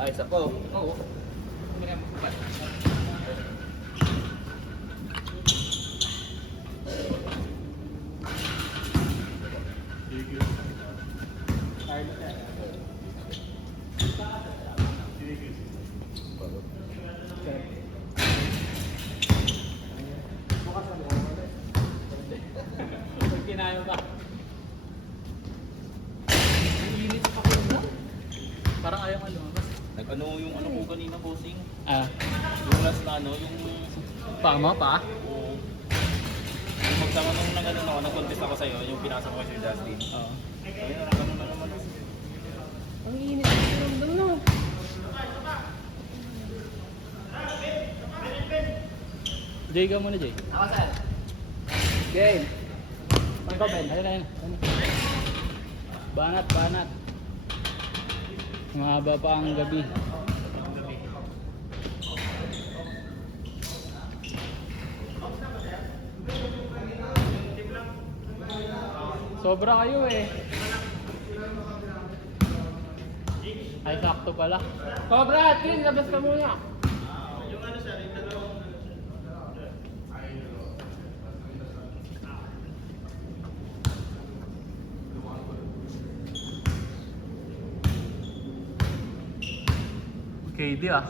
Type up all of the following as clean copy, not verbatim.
Ay, isa po. Oo. Kinayo ka. Ang init pa ko na. Parang ayaw lumabas. Nag-ano yung ano ko kanina, bossing. Ah, Yung last na ano, yung... pa mo pa? Oo. Yung magsama nung nag-ano ako, nag-contest ako sa'yo, yung pinasa ko kay Sir Justin. Oo. Ayun, nag-ano na naman. Ang init pa ko na. Jay ka muna, Jay. Ako saan? Jay. Ikaw, Ben. Ayun. Banat, banat. Mahaba pa ang gabi. Sobra kayo eh. Ay, sakto pala. Sobra, Tin, labas ka muna. KD ah.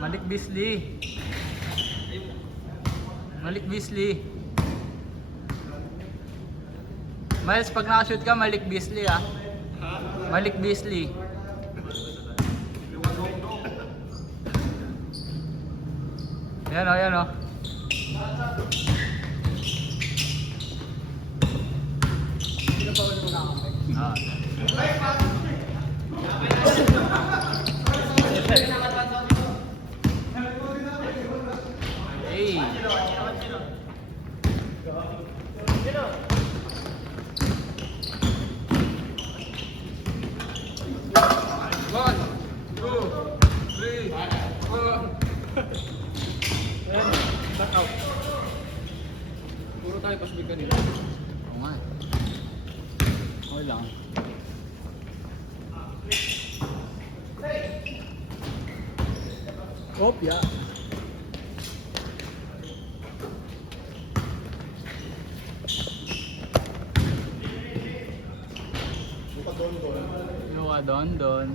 Malik Beasley. Malik Beasley. Miles, pag nakashoot ka, Malik Beasley ah. Malik Beasley. Yan o, yan o. Ah. Hey. One, two, three, four. Back out. Puro tayo pasbig kanina. Oo nga. Okay lang. Opya. Luka don.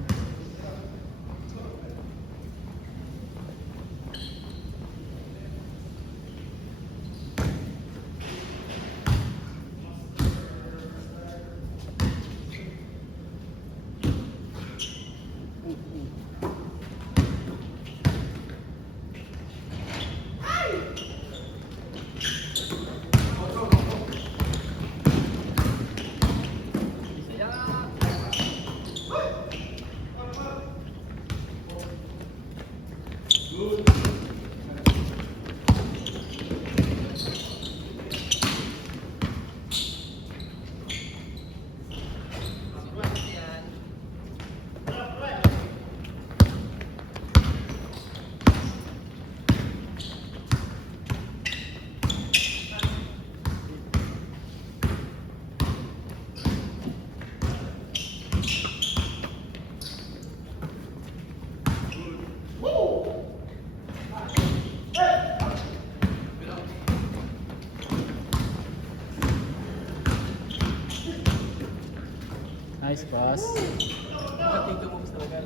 Nice pass. Dito mo sa lugar.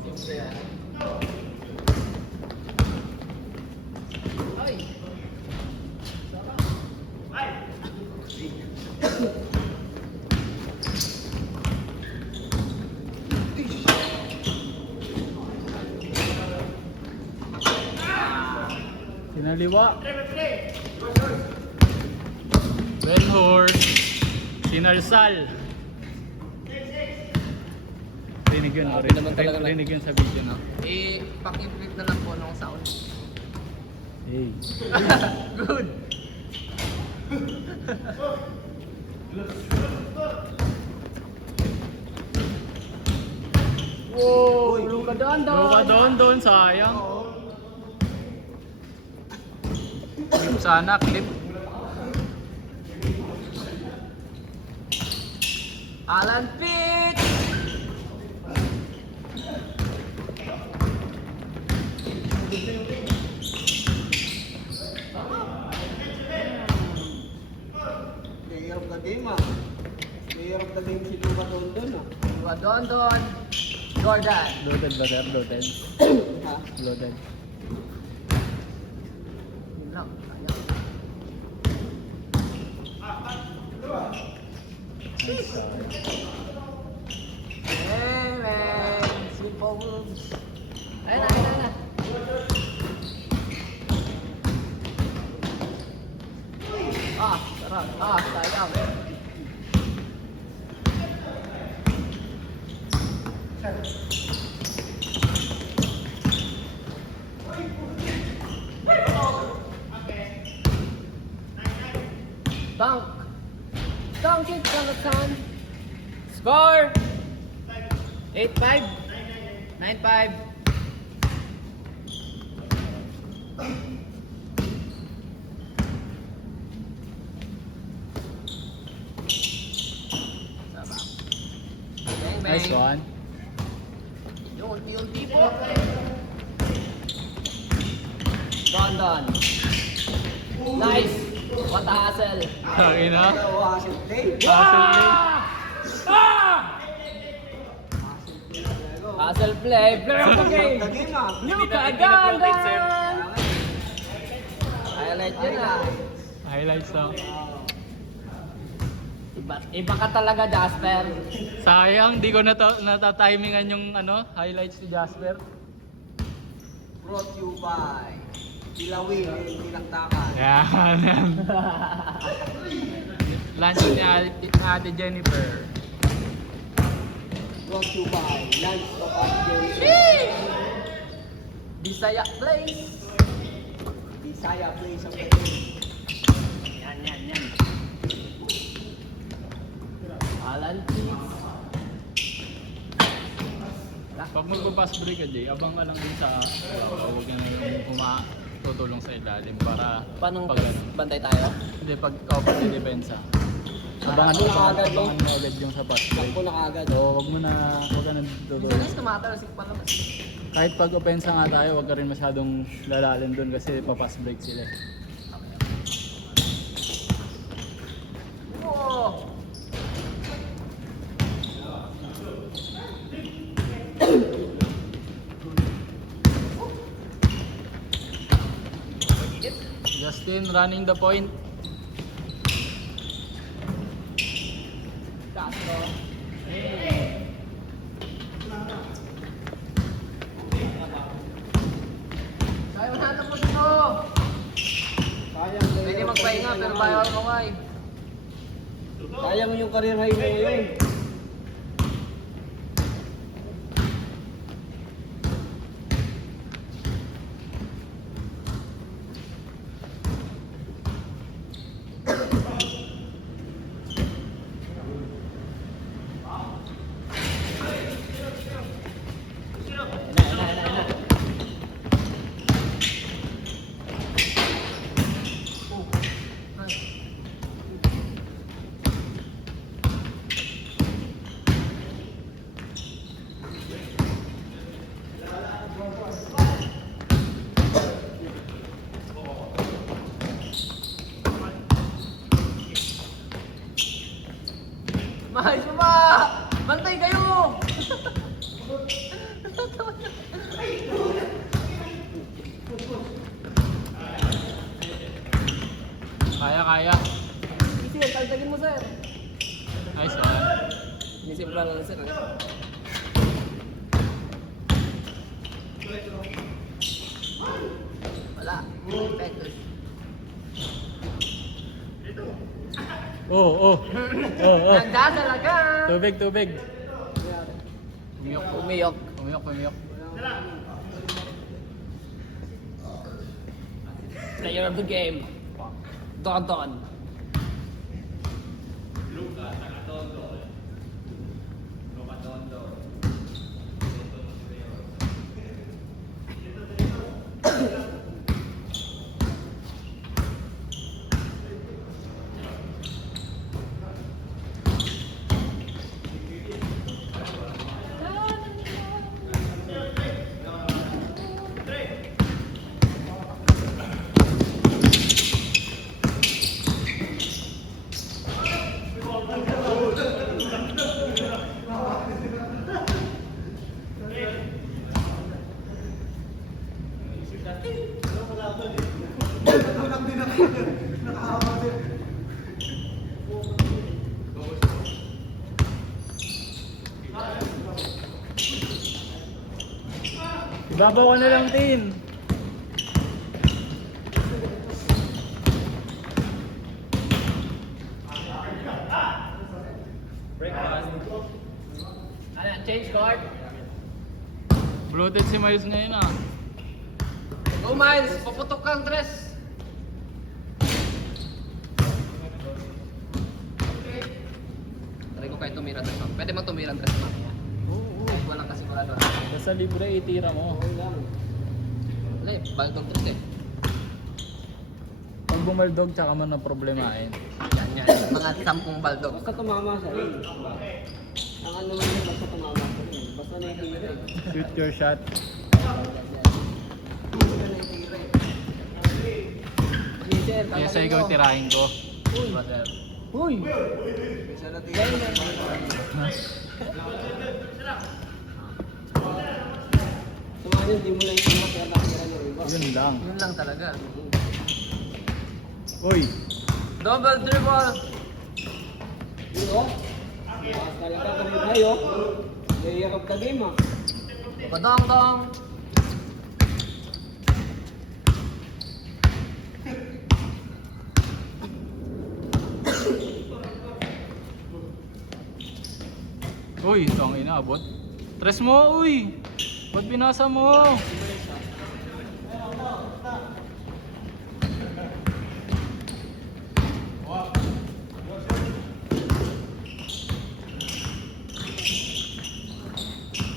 Simple yan. Ay! Sinaliwa. Ben Hur. Sinarsal. Rinig yun. Grabe naman talaga na. Rinig yun sa video na. Eh, paki-flip na lang po nung sound. Hey. Good! Wow! Luka doon, sayang. Clip sana, clip. Alan Pitts! Player of the game Player of the game si Luka Dondon Luka Dondon. Jordan. Loaded ba sir? Loaded? Ha? Loaded. Yun lang. Hey man, simple moves. Ayun na. Sarap. Sayang. Dunk it, Jonathan. Score! 8-5. 9-5. Bang, bang. Nice one. Yung unti-unti po. Don. Nice. What a hustle. Tangin na. Hassel play Hustle play. Player of the game. the game Luka Hindi na floating, sir. Dondon. Highlight yun Highlights na. Iba ka talaga, Jasper. Sayang, di ko natatimingan yung highlights ni Jasper. Brought to you by Dilawin and Tinaktakan. Yan. Lunch ni Ate Jennifer. Brought to you by Lunch of Agents. Bisaya Place. Bisaya plays of the game. Yan. Alan Pitts. Pag magpa-pass break ka, Jay, abang ka lang din sa huwag ka na tutulong sa ilalim para Paano pag bantay tayo? hindi pag depensa. Abangan mo agad yung sa pass break. Ako na kaagad. So, huwag ka na tutulong. Minsan tumatalsik pa naman. Kahit pag opensa nga tayo, huwag ka rin masyadong lalalim doon kasi pa-pass break sila. Oh! Justin running the point. Castro. Kaya na ito po dito. Pwede magpahinga pero bayaw mo kay. Kaya mo yung career high mo ngayon. Mahal mo ba? Bantay kayo! Kaya. Sige, tagtagin mo sir. Nice one. Nisimpla lang sir. Wala. Petos. Oh. Nagda talaga! Tubig. Umiyok. Player of the game. Don. Ibabaw ka na lang, Tin. Breakfast. Ano yan? Change card? Bloated si Miles ngayon ah. Go Miles! Paputok kang tres! Try ko kayo tumira tres. Pwede mo tumira tres mamaya. Oo. Kahit walang kasigurado. Basta libre, itira mo. Wala eh, baldog tres eh. Pag bumaldog, tsaka mo na problemahin. Yan. Mga 10 baldog. Basta tumama sa rin. Ang ano naman yun, basta tumama sa rin. Basta naitira. Shoot your shot. Sir, Kaya sa ikaw tirahin ko. Uy! Isa na tira. Tumama yun, di mo lang yung tumama kaya nakatira yung iba. Yun lang. Yun lang talaga. Uy! Double dribble! Yun o. Bakas talaga kami tayo. Player of the game ah. Badong-dong! Uy! Ito ang inaabot. Tres mo, uy! Ba't binasa mo?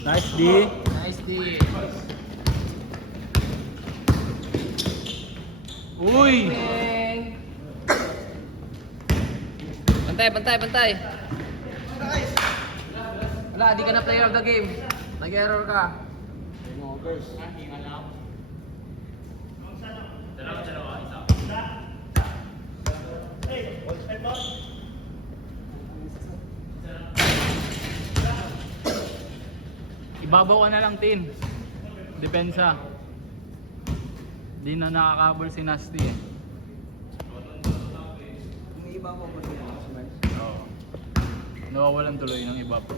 Nice D. Nice D! Uy! Bantay! Wala, di ka na player of the game. Nag-error ka. Turnovers. Ibabaw ka na lang, Tin. Depensa. Di na nakakabol si Nasty eh. May iba po ba sila? Oo. Nawawalan tuloy ng iba po.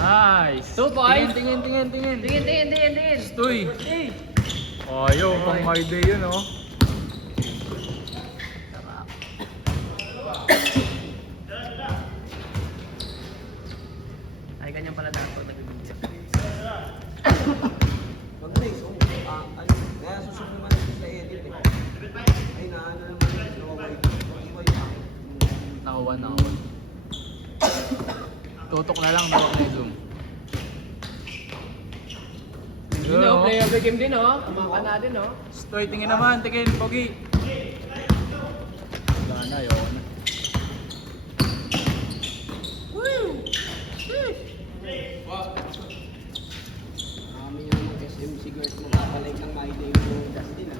Nice! 2 points. Tingin! Tingin! Stoy! Ayaw, pang my day yun oh. Ay, ganyan pala dapat pag nagbibigay. Mag-race, oh. Ano, kaya susunod naman ito sa edit eh. Ay, naano naman yun, nawaway. Iway pa. Nakawan. Tutok na lang, nawag na yung zoom. Yun o, player of the game din o. Kumaka na din o. Stoy, tingin naman, tingin, pogi. Wala na, yun. Marami yung mag-SM siguro magpapalike ng my day mo, Justin ah.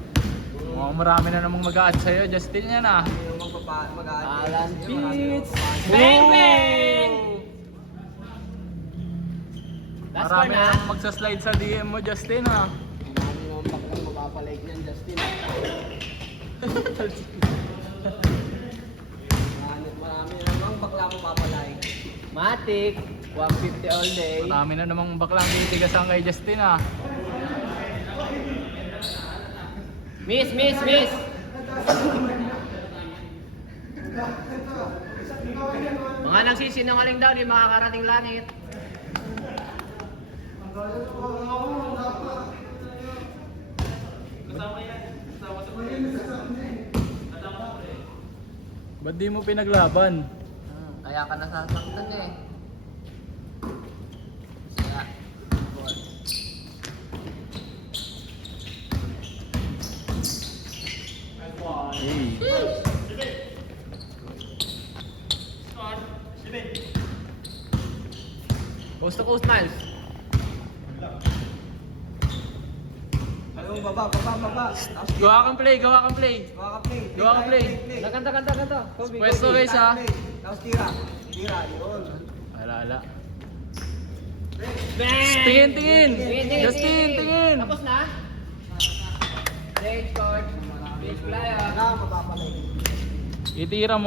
Mukhang marami na namang mag-a-add sa'yo, Justin yan ah. Marami yung mag-aaral. Alan Beats! Woo! Bang bang! Last Marami one na na. namang magsa-slide sa DM mo, Justin ah. Marami yung baklang magpapalike niyan, Justin ah. Marami namang bakla mo papalike. Matic, 150 all day. Marami na namang baklang titigasan kay Justin ah. Miss! Mga nagsisinungaling daw, di makakarating langit. Ba't di mo pinaglaban? Kaya ka nasasaktan eh. Kaya, ball. Hey. Coast to coast, Miles. Ano, baba. Tapos Gawa kang play. Gawa ka play. Gawa ka play. Kanta. Pwesto guys ha. Tapos tira, yun. Ala. Bang! Tingin. Justin, tingin. Tapos na? Change court. Change player. Kailangan mapapalike. Itira mo.